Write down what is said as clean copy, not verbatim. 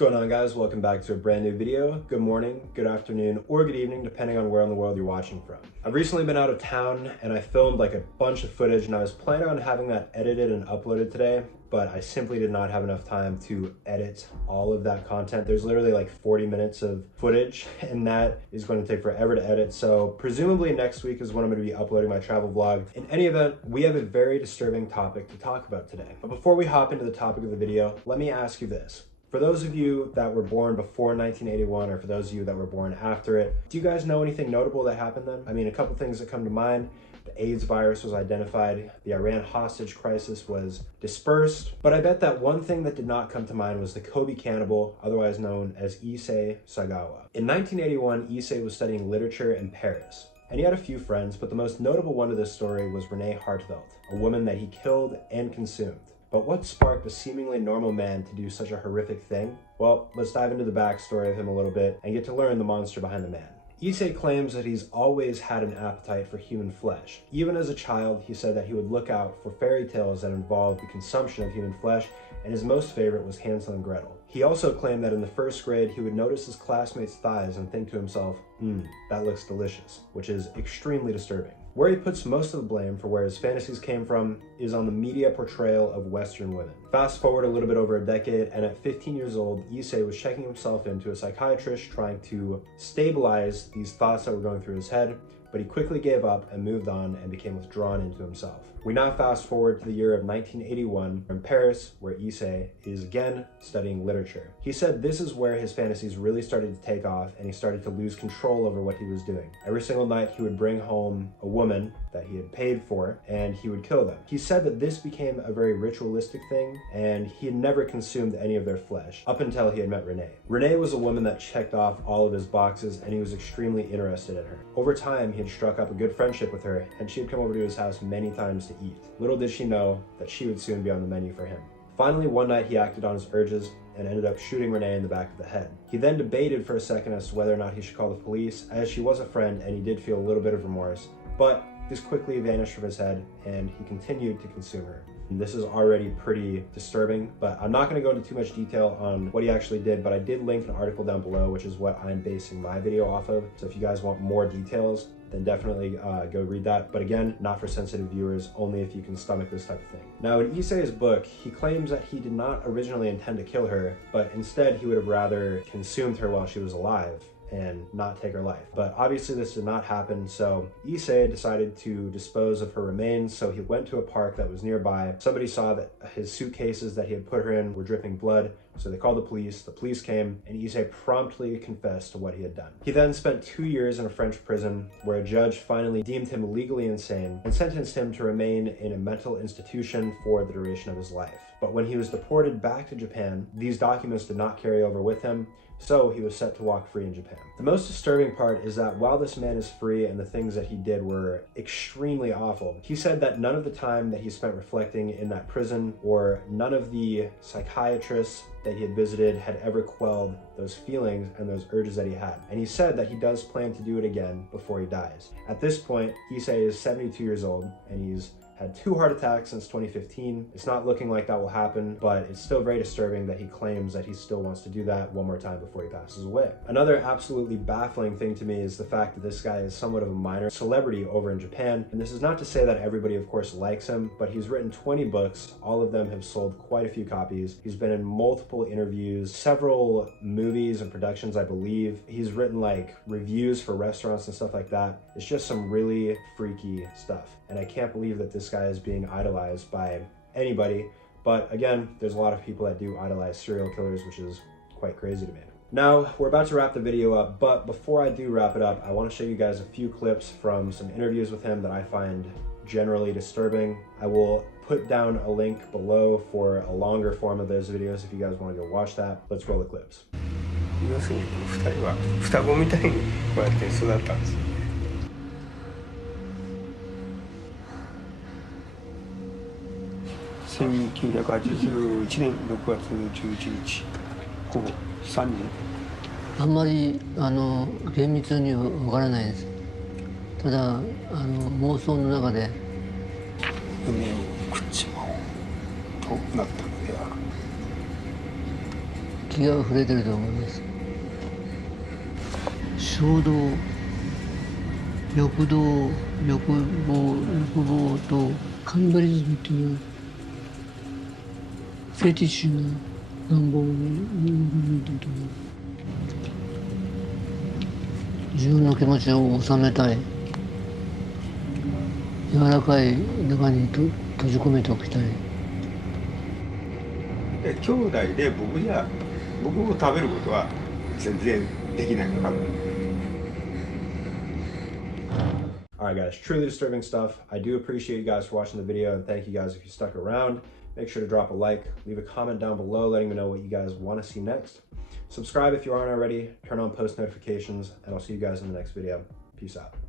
going on, guys? Welcome back to a brand new video. Good morning, good afternoon, or good evening, depending on where in the world you're watching from. I've recently been out of town and I filmed like a bunch of footage, and I was planning on having that edited and uploaded today, but I simply did not have enough time to edit all of that content. There's literally like 40 minutes of footage, and that is going to take forever to edit. So presumably next week is when I'm going to be uploading my travel vlog. In any event, we have a very disturbing topic to talk about today. But before we hop into the topic of the video, let me ask you this. For those of you that were born before 1981, or for those of you that were born after it, do you guys know anything notable that happened then? I mean, a couple things that come to mind. The AIDS virus was identified, the Iran hostage crisis was dispersed, but I bet that one thing that did not come to mind was the Kobe cannibal, otherwise known as Issei Sagawa. In 1981, Issei was studying literature in Paris, and he had a few friends, but the most notable one of this story was Renee Hartevelt, a woman that he killed and consumed. But what sparked a seemingly normal man to do such a horrific thing? Well, let's dive into the backstory of him a little bit and get to learn the monster behind the man. Issei claims that he's always had an appetite for human flesh. Even as a child, he said that he would look out for fairy tales that involved the consumption of human flesh, and his most favorite was Hansel and Gretel. He also claimed that in the first grade, he would notice his classmates' thighs and think to himself, that looks delicious, which is extremely disturbing. Where he puts most of the blame for where his fantasies came from is on the media portrayal of Western women. Fast forward a little bit over a decade, and at 15 years old, Issei was checking himself into a psychiatrist trying to stabilize these thoughts that were going through his head, but he quickly gave up and moved on and became withdrawn into himself. We now fast forward to the year of 1981 in Paris, where Issei is again studying literature. He said this is where his fantasies really started to take off, and he started to lose control over what he was doing. Every single night he would bring home a woman that he had paid for, and he would kill them. He said that this became a very ritualistic thing, and he had never consumed any of their flesh up until he had met Renee. Renee was a woman that checked off all of his boxes, and he was extremely interested in her. Over time, he had struck up a good friendship with her, and she had come over to his house many times to eat. Little did she know that she would soon be on the menu for him. Finally, one night he acted on his urges and ended up shooting Renee in the back of the head. He then debated for a second as to whether or not he should call the police, as she was a friend and he did feel a little bit of remorse, but this quickly vanished from his head and he continued to consume her. And this is already pretty disturbing, but I'm not going to go into too much detail on what he actually did, but I did link an article down below, which is what I'm basing my video off of. So if you guys want more details, then definitely go read that. But again, not for sensitive viewers, only if you can stomach this type of thing. Now in Issei's book, he claims that he did not originally intend to kill her, but instead he would have rather consumed her while she was alive and not take her life. But obviously this did not happen, so Issei decided to dispose of her remains, so he went to a park that was nearby. Somebody saw that his suitcases that he had put her in were dripping blood, so they called the police came, and Issei promptly confessed to what he had done. He then spent 2 years in a French prison, where a judge finally deemed him legally insane and sentenced him to remain in a mental institution for the duration of his life. But when he was deported back to Japan, these documents did not carry over with him, so he was set to walk free in Japan. The most disturbing part is that while this man is free and the things that he did were extremely awful, he said that none of the time that he spent reflecting in that prison, or none of the psychiatrists that he had visited, had ever quelled those feelings and those urges that he had. And he said that he does plan to do it again before he dies. At this point, Issei is 72 years old and he's had 2 heart attacks since 2015. It's not looking like that will happen, but it's still very disturbing that he claims that he still wants to do that one more time before he passes away. Another absolutely baffling thing to me is the fact that this guy is somewhat of a minor celebrity over in Japan. And this is not to say that everybody, of course, likes him, but he's written 20 books. All of them have sold quite a few copies. He's been in multiple interviews, several movies and productions, I believe. He's written like reviews for restaurants and stuff like that. It's just some really freaky stuff. And I can't believe that this guy is being idolized by anybody. But again, there's a lot of people that do idolize serial killers, which is quite crazy to me. Now, we're about to wrap the video up, but before I do wrap it up, I want to show you guys a few clips from some interviews with him that I find generally disturbing. I will put down a link below for a longer form of those videos if you guys want to go watch that. Let's roll the clips. 要するに2人は双子みたいにこうやって育ったんですよ。1981年6月11日午後3時。あんまり厳密にはわからないです。ただ妄想の中で海を食っちまおうとなったのである。気が触れてると思います。衝動、欲望とカニバリズムっていうのはフェティッシュな願望にと自分の気持ちを収めたい、柔らかい中に閉じ込めておきたい。で兄弟で僕を食べることは全然できないのかな。Alright guys, truly disturbing stuff. I do appreciate you guys for watching the video, and thank you guys if you stuck around. Make sure to drop a like, leave a comment down below letting me know what you guys want to see next. Subscribe if you aren't already, turn on post notifications, and I'll see you guys in the next video. Peace out.